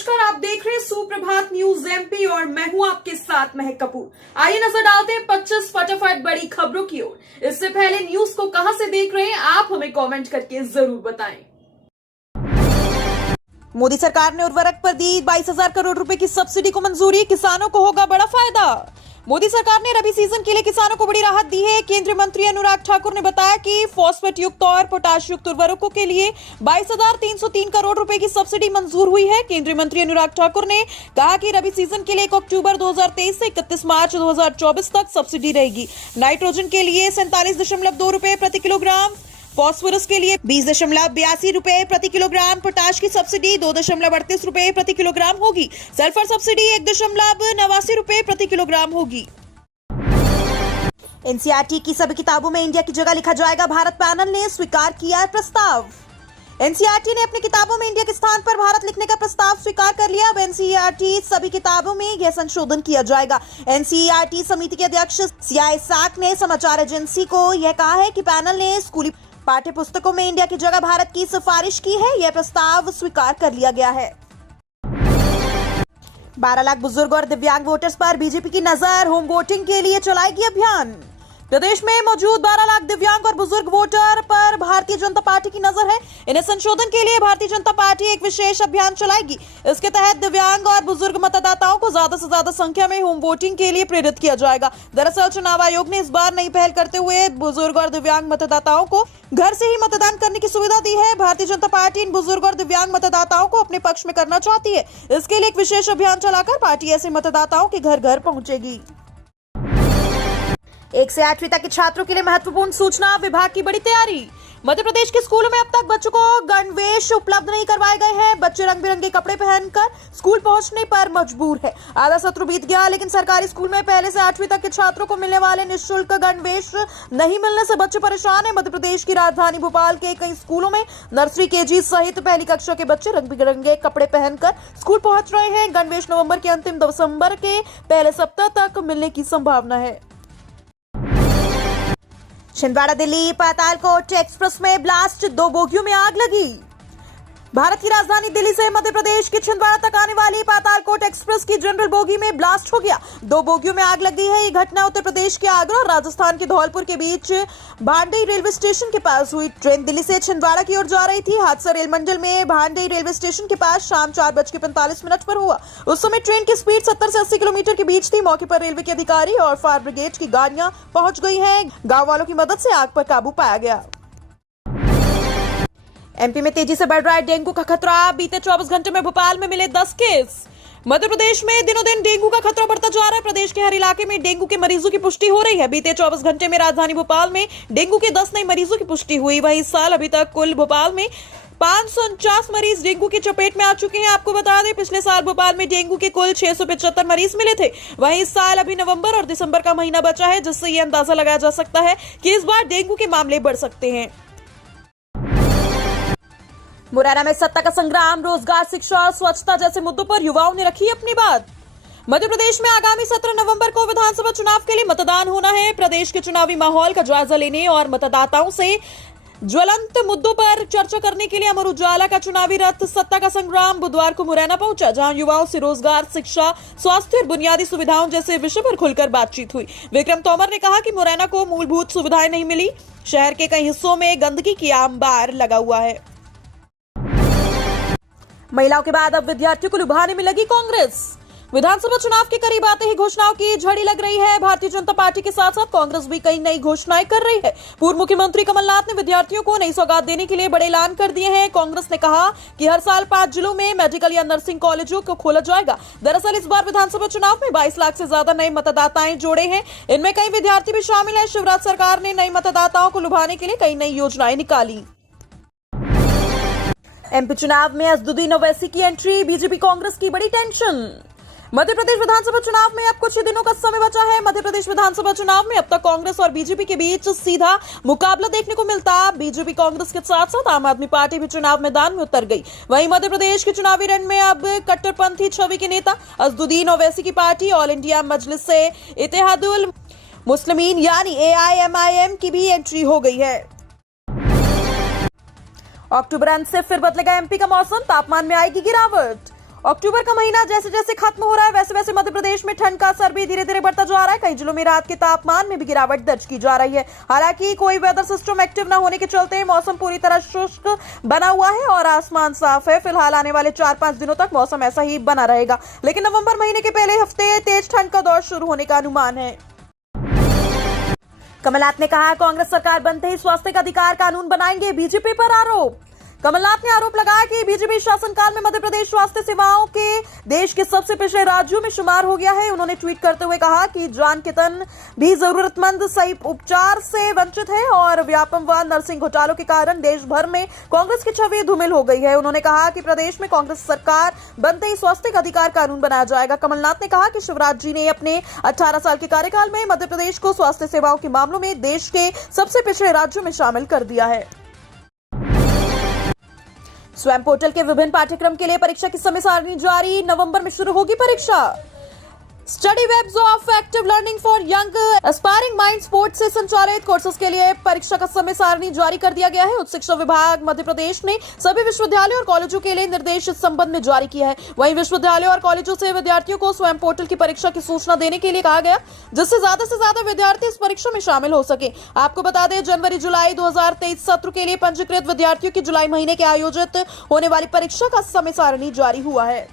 नमस्कार, आप देख रहे हैं सुप्रभात न्यूज एमपी और मैं हूं आपके साथ महक कपूर। आइए नजर डालते हैं 25 फटाफट बड़ी खबरों की ओर। इससे पहले न्यूज को कहां से देख रहे हैं आप हमें कमेंट करके जरूर बताएं। मोदी सरकार ने उर्वरक पर दी 22,000 करोड़ रुपए की सब्सिडी को मंजूरी, किसानों को होगा बड़ा फायदा। मोदी सरकार ने रबी सीजन के लिए किसानों को बड़ी राहत दी है। केंद्रीय मंत्री अनुराग ठाकुर ने बताया कि फॉस्फेट युक्त और पोटाश युक्त उर्वरकों के लिए 22,303 करोड़ रुपए की सब्सिडी मंजूर हुई है। केंद्रीय मंत्री अनुराग ठाकुर ने कहा कि रबी सीजन के लिए 1 अक्टूबर 2023 से 31 मार्च 2024 तक सब्सिडी रहेगी। नाइट्रोजन के लिए 47.2 रुपए प्रति किलोग्राम, फॉस्फोरस के लिए 20.82 रुपए प्रति किलोग्राम, पोटाश की सब्सिडी 2.38 रुपए प्रति किलोग्राम होगी। सल्फर सब्सिडी 1.89 रुपए प्रति किलोग्राम होगी। एनसीईआरटी की सभी किताबों में इंडिया की जगह लिखा जाएगा, भारत पैनल ने स्वीकार किया प्रस्ताव। एनसीईआरटी ने अपनी किताबों में इंडिया के स्थान पर भारत लिखने का प्रस्ताव स्वीकार कर लिया। अब एनसीईआरटी सभी किताबों में यह संशोधन किया जाएगा। एनसीईआरटी समिति के अध्यक्ष सीआई साक ने समाचार एजेंसी को यह कहा है कि पैनल ने स्कूली पाठ्य पुस्तकों में इंडिया की जगह भारत की सिफारिश की है। यह प्रस्ताव स्वीकार कर लिया गया है। 12 लाख बुजुर्ग और दिव्यांग वोटर्स पर बीजेपी की नजर, होम वोटिंग के लिए चलाएगी अभियान। प्रदेश में मौजूद 12 लाख दिव्यांग और बुजुर्ग वोटर पर भारतीय जनता पार्टी की नजर है। इन्हें संशोधन के लिए भारतीय जनता पार्टी एक विशेष अभियान चलाएगी। इसके तहत दिव्यांग और बुजुर्ग मतदाताओं को ज्यादा से ज्यादा संख्या में होम वोटिंग के लिए प्रेरित किया जाएगा। दरअसल चुनाव आयोग ने इस बार नई पहल करते हुए बुजुर्ग और दिव्यांग मतदाताओं को घर से ही मतदान करने की सुविधा दी है। भारतीय जनता पार्टी इन बुजुर्ग और दिव्यांग मतदाताओं को अपने पक्ष में करना चाहती है। इसके लिए एक विशेष अभियान चलाकर पार्टी ऐसे मतदाताओं के घर घर पहुंचेगी। 1 से 8वीं तक के छात्रों के लिए महत्वपूर्ण सूचना, विभाग की बड़ी तैयारी। मध्य प्रदेश के स्कूलों में अब तक बच्चों को गणवेश उपलब्ध नहीं करवाए गए हैं। बच्चे रंग बिरंगे कपड़े पहनकर स्कूल पहुंचने पर मजबूर है। आधा सत्र बीत गया, लेकिन सरकारी स्कूल में पहले से 8वीं तक के छात्रों को मिलने वाले निःशुल्क गणवेश नहीं मिलने से बच्चे परेशान हैं। मध्य प्रदेश की राजधानी भोपाल के कई स्कूलों में नर्सरी, केजी सहित पहली कक्षा के बच्चे रंग बिरंगे कपड़े पहनकर स्कूल पहुंच रहे हैं। गणवेश नवंबर के अंतिम दिसंबर के पहले सप्ताह तक मिलने की संभावना है। छिंदवाड़ा दिल्ली पातालकोट एक्सप्रेस में ब्लास्ट, 2 बोगियों में आग लगी। भारत की राजधानी दिल्ली से मध्य प्रदेश के छिंदवाड़ा तक आने वाली पातालकोट एक्सप्रेस की जनरल बोगी में ब्लास्ट हो गया। 2 बोगियों में आग लग गई है। ये घटना उत्तर प्रदेश के आगरा और राजस्थान के धौलपुर के बीच भांडई रेलवे स्टेशन के पास हुई। ट्रेन दिल्ली से छिंदवाड़ा की ओर जा रही थी। हादसा रेल मंडल में भांडई रेलवे स्टेशन के पास शाम 4:45 पर हुआ। उस समय ट्रेन की स्पीड 70 से 80 किलोमीटर के बीच थी। मौके पर रेलवे के अधिकारी और फायर ब्रिगेड की गाड़ियां पहुंच गई हैं। गांव वालों की मदद से आग पर काबू पाया गया। एमपी में तेजी से बढ़ रहा है डेंगू का खतरा। बीते 24 घंटे में भोपाल में मिले 10 केस। मध्य प्रदेश में दिनों दिन डेंगू का खतरा बढ़ता जा रहा है। प्रदेश के हर इलाके में डेंगू के मरीजों की पुष्टि हो रही है। बीते 24 घंटे में राजधानी भोपाल में डेंगू के 10 नए मरीजों की पुष्टि हुई। वहीं इस साल अभी तक कुल भोपाल में 549 मरीज डेंगू की चपेट में आ चुके हैं। आपको बता दें, पिछले साल भोपाल में डेंगू के कुल 675 मरीज मिले थे। वहीं इस साल अभी नवंबर और दिसंबर का महीना बचा है, जिससे यह अंदाजा लगाया जा सकता है कि इस बार डेंगू के मामले बढ़ सकते हैं। मुरैना में सत्ता का संग्राम, रोजगार, शिक्षा और स्वच्छता जैसे मुद्दों पर युवाओं ने रखी अपनी बात। मध्य प्रदेश में आगामी 17 नवंबर को विधानसभा चुनाव के लिए मतदान होना है। प्रदेश के चुनावी माहौल का जायजा लेने और मतदाताओं से ज्वलंत मुद्दों पर चर्चा करने के लिए अमर उजाला का चुनावी रथ सत्ता का संग्राम बुधवार को मुरैना पहुंचा, जहां युवाओं से रोजगार, शिक्षा, स्वास्थ्य और बुनियादी सुविधाओं जैसे विषय पर खुलकर बातचीत हुई। विक्रम तोमर ने कहा कि मुरैना को मूलभूत सुविधाएं नहीं मिली। शहर के कई हिस्सों में गंदगी की आंबार लगा हुआ है। महिलाओं के बाद अब विद्यार्थियों को लुभाने में लगी कांग्रेस। विधानसभा चुनाव के करीब आते ही घोषणाओं की झड़ी लग रही है। भारतीय जनता पार्टी के साथ साथ कांग्रेस भी कई नई घोषणाएं कर रही है। पूर्व मुख्यमंत्री कमलनाथ ने विद्यार्थियों को नई सौगात देने के लिए बड़े ऐलान कर दिए हैं। कांग्रेस ने कहा कि हर साल 5 जिलों में मेडिकल या नर्सिंग कॉलेजों को खोला जाएगा। दरअसल इस बार विधानसभा चुनाव में 22 लाख से ज्यादा नए मतदाताएं जोड़े हैं। इनमें कई विद्यार्थी भी शामिल हैं। शिवराज सरकार ने नए मतदाताओं को लुभाने के लिए कई नई योजनाएं निकाली। एमपी चुनाव में असदुद्दीन ओवैसी की एंट्री, बीजेपी कांग्रेस की बड़ी टेंशन। मध्य प्रदेश विधानसभा चुनाव में अब कुछ ही दिनों का समय बचा है। मध्य प्रदेश विधानसभा चुनाव में अब तक कांग्रेस और बीजेपी के बीच सीधा मुकाबला देखने को मिलता। बीजेपी कांग्रेस के साथ साथ आम आदमी पार्टी भी चुनाव मैदान में उतर गई। वहीं मध्य प्रदेश के चुनावी रण में अब कट्टरपंथी छवि के नेता असदुद्दीन ओवैसी की पार्टी ऑल इंडिया मजलिस से इत्तेहादुल मुस्लिमीन यानी AIMIM की भी एंट्री हो गई है। अक्टूबर अंत से फिर बदलेगा एमपी का मौसम, तापमान में आएगी गिरावट। अक्टूबर का महीना जैसे जैसे खत्म हो रहा है वैसे वैसे मध्य प्रदेश में ठंड का असर भी धीरे धीरे बढ़ता जा रहा है। कई जिलों में रात के तापमान में भी गिरावट दर्ज की जा रही है। हालांकि कोई वेदर सिस्टम एक्टिव न होने के चलते मौसम पूरी तरह शुष्क बना हुआ है और आसमान साफ है। फिलहाल आने वाले 4-5 दिनों तक मौसम ऐसा ही बना रहेगा, लेकिन नवंबर महीने के पहले हफ्ते तेज ठंड का दौर शुरू होने का अनुमान है। कमलनाथ ने कहा कांग्रेस सरकार बनते ही स्वास्थ्य का अधिकार कानून बनाएंगे, बीजेपी पर आरोप। कमलनाथ ने आरोप लगाया कि बीजेपी शासनकाल में मध्य प्रदेश स्वास्थ्य सेवाओं के देश के सबसे पिछड़े राज्यों में शुमार हो गया है। उन्होंने ट्वीट करते हुए कहा कि जान के तन भी जरूरतमंद सही उपचार से वंचित है और व्यापमवाद नर्सिंग घोटालों के कारण देश भर में कांग्रेस की छवि धूमिल हो गई है। उन्होंने कहा कि प्रदेश में कांग्रेस सरकार बनते ही स्वास्थ्य का अधिकार कानून बनाया जाएगा। कमलनाथ ने कहा कि शिवराज जी ने अपने 18 साल के कार्यकाल में मध्य प्रदेश को स्वास्थ्य सेवाओं के मामलों में देश के सबसे पिछड़े राज्यों में शामिल कर दिया है। स्वयं पोर्टल के विभिन्न पाठ्यक्रम के लिए परीक्षा की समय सारणी जारी, नवंबर में शुरू होगी परीक्षा। Study webs of active learning for young aspiring mind sports से संचालित कोर्सेज के लिए परीक्षा का समय सारणी जारी कर दिया गया है। उच्च शिक्षा विभाग मध्य प्रदेश ने सभी विश्वविद्यालयों और कॉलेजों के लिए निर्देश इस संबंध में जारी किया है। वहीं विश्वविद्यालयों और कॉलेजों से विद्यार्थियों को स्वयं पोर्टल की परीक्षा की सूचना देने के लिए कहा गया, जिससे ज्यादा से ज्यादा विद्यार्थी इस परीक्षा में शामिल हो सके। आपको बता दें, जनवरी-जुलाई 2023 सत्र के लिए पंजीकृत विद्यार्थियों की जुलाई महीने के आयोजित होने वाली परीक्षा का समय सारणी जारी हुआ है।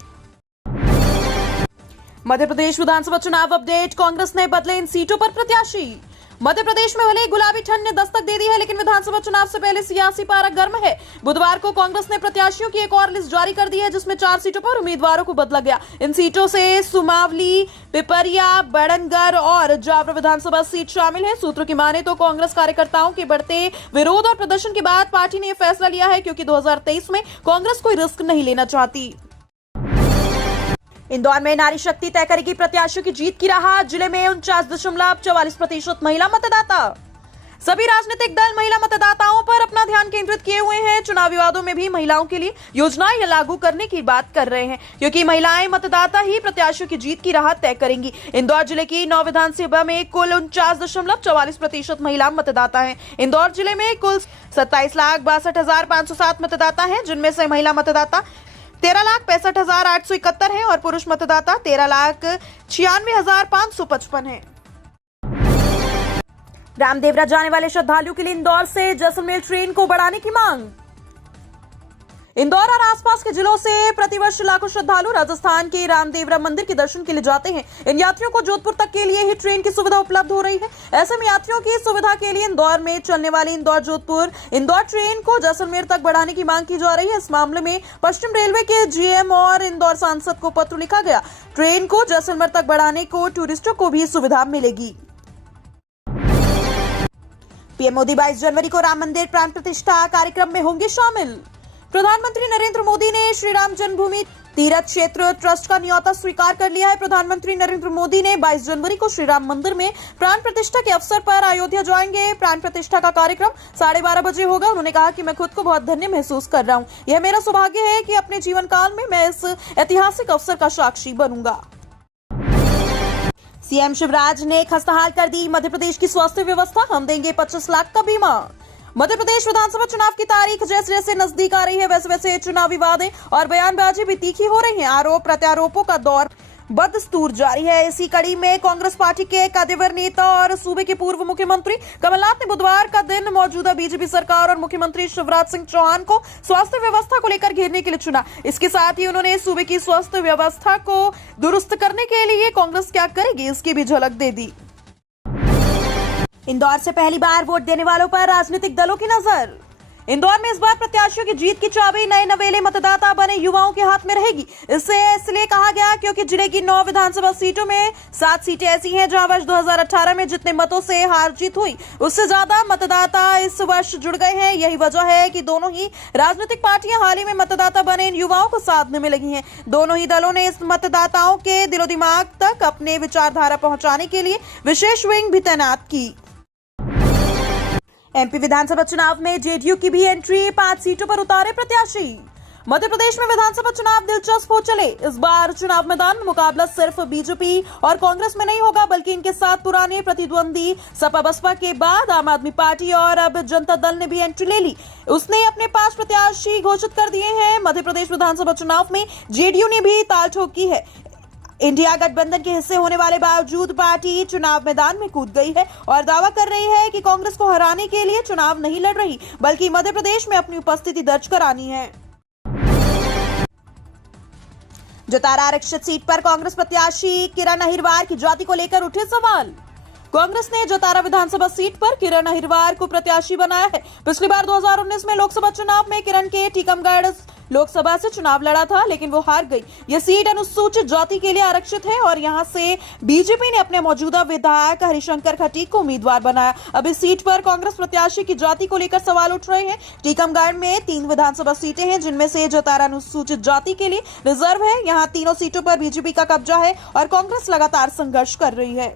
मध्य प्रदेश विधानसभा चुनाव अपडेट, कांग्रेस ने बदले इन सीटों पर प्रत्याशी। मध्य प्रदेश में भले गुलाबी ठंड ने दस्तक दे दी है, लेकिन विधानसभा चुनाव से पहले सियासी पारा गर्म है। बुधवार को कांग्रेस ने प्रत्याशियों की एक और लिस्ट जारी कर दी है, जिसमें 4 सीटों पर उम्मीदवारों को बदला गया। इन सीटों से सुमावली, पिपरिया, बड़नगर और जावरा विधानसभा सीट शामिल है। सूत्रों की माने तो कांग्रेस कार्यकर्ताओं के बढ़ते विरोध और प्रदर्शन के बाद पार्टी ने यह फैसला लिया है, क्योंकि 2023 में कांग्रेस कोई रिस्क नहीं लेना चाहती। इंदौर में नारी शक्ति तय करेगी प्रत्याशियों की जीत की राह, जिले में 49.44% महिला मतदाता। सभी राजनीतिक दल महिला मतदाताओं पर अपना ध्यान केंद्रित किए हुए हैं। चुनावी वादों में भी महिलाओं के लिए योजनाएं लागू करने की बात कर रहे हैं, क्योंकि महिलाएं मतदाता ही प्रत्याशियों की जीत की राह तय करेंगी। इंदौर जिले की 9 विधानसभा में कुल 49.44% महिला मतदाता हैं। इंदौर जिले में कुल 27,62,507 मतदाता हैं, जिनमें से महिला मतदाता 13,65,871 हैं और पुरुष मतदाता 13,96,555 हैं। रामदेवरा जाने वाले श्रद्धालुओं के लिए इंदौर से जैसलमेर ट्रेन को बढ़ाने की मांग। इंदौर और आसपास के जिलों से प्रतिवर्ष लाखों श्रद्धालु राजस्थान के रामदेवरा मंदिर के दर्शन के लिए जाते हैं। इन यात्रियों को जोधपुर तक के लिए ही ट्रेन की सुविधा उपलब्ध हो रही है। ऐसे में यात्रियों की सुविधा के लिए इंदौर में चलने वाली इंदौर जोधपुर इंदौर ट्रेन को जैसलमेर तक बढ़ाने की मांग की जा रही है। इस मामले में पश्चिम रेलवे के जीएम और इंदौर सांसद को पत्र लिखा गया। ट्रेन को जैसलमेर तक बढ़ाने को टूरिस्टों को भी सुविधा मिलेगी। पीएम मोदी 22 जनवरी को राम मंदिर प्राण प्रतिष्ठा कार्यक्रम में होंगे शामिल। प्रधानमंत्री नरेंद्र मोदी ने श्री राम जन्मभूमि तीर्थ क्षेत्र ट्रस्ट का न्योता स्वीकार कर लिया है। प्रधानमंत्री नरेंद्र मोदी ने 22 जनवरी को श्री राम मंदिर में प्राण प्रतिष्ठा के अवसर पर अयोध्या जाएंगे। प्राण प्रतिष्ठा का कार्यक्रम 12:30 बजे होगा। उन्होंने कहा कि मैं खुद को बहुत धन्य महसूस कर रहा हूं। यह मेरा सौभाग्य है कि अपने जीवन काल में मैं इस ऐतिहासिक अवसर का साक्षी बनूंगा। सीएम शिवराज ने खस्ताहाल कर दी मध्य प्रदेश की स्वास्थ्य व्यवस्था, हम देंगे 25 लाख का बीमा। मध्य प्रदेश विधानसभा चुनाव की तारीख जैसे जैसे नजदीक आ रही है, वैसे वैसे चुनावी वादे और बयानबाजी भी तीखी हो रही है। आरोप प्रत्यारोपों का दौर बदस्तूर जारी है। इसी कड़ी में कांग्रेस पार्टी के कद्दावर नेता और सूबे के पूर्व मुख्यमंत्री कमलनाथ ने बुधवार का दिन मौजूदा बीजेपी सरकार और मुख्यमंत्री शिवराज सिंह चौहान को स्वास्थ्य व्यवस्था को लेकर घेरने के लिए चुना। इसके साथ ही उन्होंने सूबे की स्वास्थ्य व्यवस्था को दुरुस्त करने के लिए कांग्रेस क्या करेगी, इसकी भी झलक दे दी। इंदौर से पहली बार वोट देने वालों पर राजनीतिक दलों की नजर। इंदौर में इस बार प्रत्याशियों की जीत की चाबी नए नवेले मतदाता बने युवाओं के हाथ में रहेगी। इससे इसलिए कहा गया क्योंकि जिले की 9 विधानसभा सीटों में 7 सीटें ऐसी हैं जहां वर्ष 2018 में जितने मतों से हार जीत हुई, उससे ज्यादा मतदाता इस वर्ष जुड़ गए हैं। यही वजह है कि दोनों ही राजनीतिक पार्टियां हाल ही में मतदाता बने इन युवाओं को साधने में लगी हैं। दोनों ही दलों ने इस मतदाताओं के दिलो दिमाग तक अपने विचारधारा पहुंचाने के लिए विशेष विंग भी तैनात की। एमपी विधानसभा चुनाव में जेडीयू की भी एंट्री, 5 सीटों पर उतारे प्रत्याशी। मध्य प्रदेश में विधानसभा चुनाव दिलचस्प हो चले। इस बार चुनाव मैदान में मुकाबला सिर्फ बीजेपी और कांग्रेस में नहीं होगा, बल्कि इनके साथ पुराने प्रतिद्वंदी सपा बसपा के बाद आम आदमी पार्टी और अब जनता दल ने भी एंट्री ले ली। उसने अपने 5 प्रत्याशी घोषित कर दिए हैं। मध्य प्रदेश विधानसभा चुनाव में जेडीयू ने भी ताल ठोक की है। इंडिया गठबंधन के हिस्से होने वाले बावजूद पार्टी चुनाव मैदान में कूद गई है और दावा कर रही है कि कांग्रेस को हराने के लिए चुनाव नहीं लड़ रही, बल्कि मध्य प्रदेश में अपनी उपस्थिति दर्ज करानी है। जतारा आरक्षित सीट पर कांग्रेस प्रत्याशी किरण अहिरवार की जाति को लेकर उठे सवाल। कांग्रेस ने जतारा विधानसभा सीट पर किरण अहिरवार को प्रत्याशी बनाया है। पिछली बार 2019 में लोकसभा चुनाव में किरण के टीकमगढ़ लोकसभा से चुनाव लड़ा था, लेकिन वो हार गई। यह सीट अनुसूचित जाति के लिए आरक्षित है और यहां से बीजेपी ने अपने मौजूदा विधायक हरिशंकर खटीक को उम्मीदवार बनाया। अब इस सीट पर कांग्रेस प्रत्याशी की जाति को लेकर सवाल उठ रहे हैं। टीकमगढ़ में 3 विधानसभा सीटें हैं, जिनमें से जतारा अनुसूचित जाति के लिए रिजर्व है। यहाँ तीनों सीटों पर बीजेपी का कब्जा है और कांग्रेस लगातार संघर्ष कर रही है।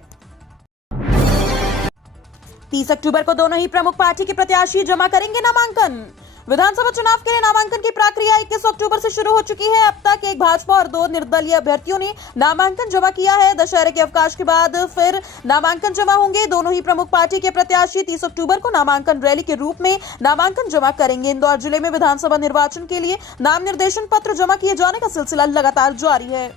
30 अक्टूबर को दोनों ही प्रमुख पार्टी के प्रत्याशी जमा करेंगे नामांकन। विधानसभा चुनाव के लिए नामांकन की प्रक्रिया 21 अक्टूबर से शुरू हो चुकी है। अब तक एक भाजपा और 2 निर्दलीय अभ्यर्थियों ने नामांकन जमा किया है। दशहरे के अवकाश के बाद फिर नामांकन जमा होंगे। दोनों ही प्रमुख पार्टी के प्रत्याशी 30 अक्टूबर को नामांकन रैली के रूप में नामांकन जमा करेंगे। इंदौर जिले में विधानसभा निर्वाचन के लिए नाम निर्देशन पत्र जमा किए जाने का सिलसिला लगातार जारी है।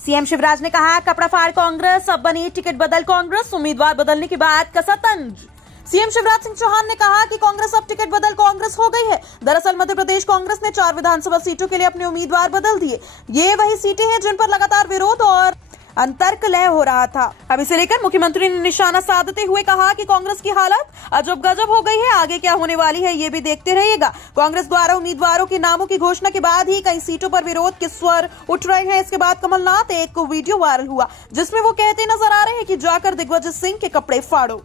सीएम शिवराज ने कहा, कपड़ा फाड़ कांग्रेस, अब बनी टिकट बदल कांग्रेस, उम्मीदवार बदलने के बाद कसा तंज। सीएम शिवराज सिंह चौहान ने कहा कि कांग्रेस अब टिकट बदल कांग्रेस हो गई है। दरअसल मध्य प्रदेश कांग्रेस ने 4 विधानसभा सीटों के लिए अपने उम्मीदवार बदल दिए। ये वही सीटें हैं जिन पर लगातार विरोध और अंतर्कलह हो रहा था। अब इसे लेकर मुख्यमंत्री ने निशाना साधते हुए कहा कि कांग्रेस की हालत अजब गजब हो गई है, आगे क्या होने वाली है ये भी देखते रहिएगा। कांग्रेस द्वारा उम्मीदवारों के नामों की घोषणा के बाद ही कई सीटों पर विरोध के स्वर उठ रहे हैं। इसके बाद कमलनाथ एक वीडियो वायरल हुआ, जिसमें वो कहते नजर आ रहे हैं कि जाकर दिग्विजय सिंह के कपड़े फाड़ो।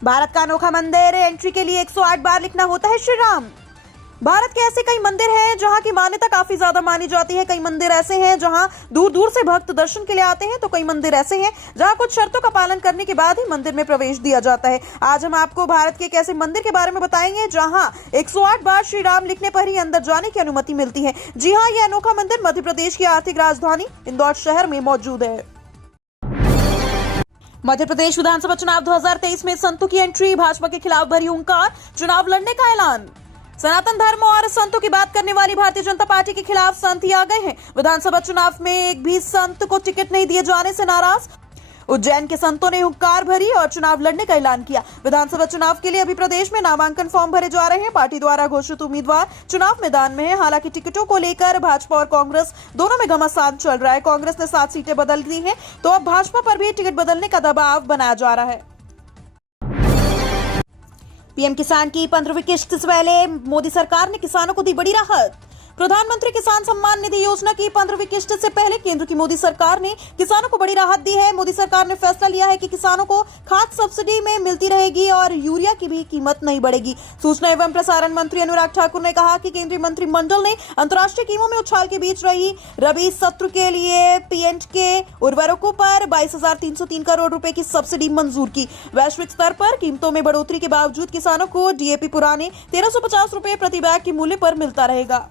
भारत का अनोखा मंदिर, एंट्री के लिए 108 बार लिखना होता है श्री राम। भारत के ऐसे कई मंदिर हैं जहां की मान्यता काफी ज्यादा मानी जाती है। कई मंदिर ऐसे हैं जहां दूर दूर से भक्त दर्शन के लिए आते हैं, तो कई मंदिर ऐसे हैं जहां कुछ शर्तों का पालन करने के बाद ही मंदिर में प्रवेश दिया जाता है। आज हम आपको भारत के एक ऐसे मंदिर के बारे में बताएंगे जहां 108 बार श्री राम लिखने पर ही अंदर जाने की अनुमति मिलती है। जी हाँ, यह अनोखा मंदिर मध्य प्रदेश की आर्थिक राजधानी इंदौर शहर में मौजूद है। मध्य प्रदेश विधानसभा चुनाव 2023 में संतों की एंट्री, भाजपा के खिलाफ भरी हुंकार, चुनाव लड़ने का ऐलान। सनातन धर्म और संतों की बात करने वाली भारतीय जनता पार्टी के खिलाफ संत ही आ गए हैं। विधानसभा चुनाव में एक भी संत को टिकट नहीं दिए जाने से नाराज उज्जैन के संतों ने हुंकार भरी और चुनाव लड़ने का ऐलान किया। विधानसभा चुनाव के लिए अभी प्रदेश में नामांकन फॉर्म भरे जा रहे हैं। पार्टी द्वारा घोषित उम्मीदवार चुनाव मैदान में है। हालांकि टिकटों को लेकर भाजपा और कांग्रेस दोनों में घमासान चल रहा है। कांग्रेस ने 7 सीटें बदल दी हैं, तो अब भाजपा पर भी टिकट बदलने का दबाव बनाया जा रहा है। पीएम किसान की 15वीं किश्त से पहले मोदी सरकार ने किसानों को दी बड़ी राहत। प्रधानमंत्री किसान सम्मान निधि योजना की 15वीं किश्त से पहले केंद्र की मोदी सरकार ने किसानों को बड़ी राहत दी है। मोदी सरकार ने फैसला लिया है कि किसानों को खाद सब्सिडी में मिलती रहेगी और यूरिया की भी कीमत नहीं बढ़ेगी। सूचना एवं प्रसारण मंत्री अनुराग ठाकुर ने कहा कि केंद्रीय मंत्रिमंडल ने अंतर्राष्ट्रीय कीमों में उछाल के बीच रही रबी सत्र के लिए पीएनट के उर्वरकों पर 22,303 करोड़ रुपए की सब्सिडी मंजूर की। वैश्विक स्तर पर कीमतों में बढ़ोतरी के बावजूद किसानों को डीएपी पुराने 1350 रुपए प्रति बैग के मूल्य पर मिलता रहेगा।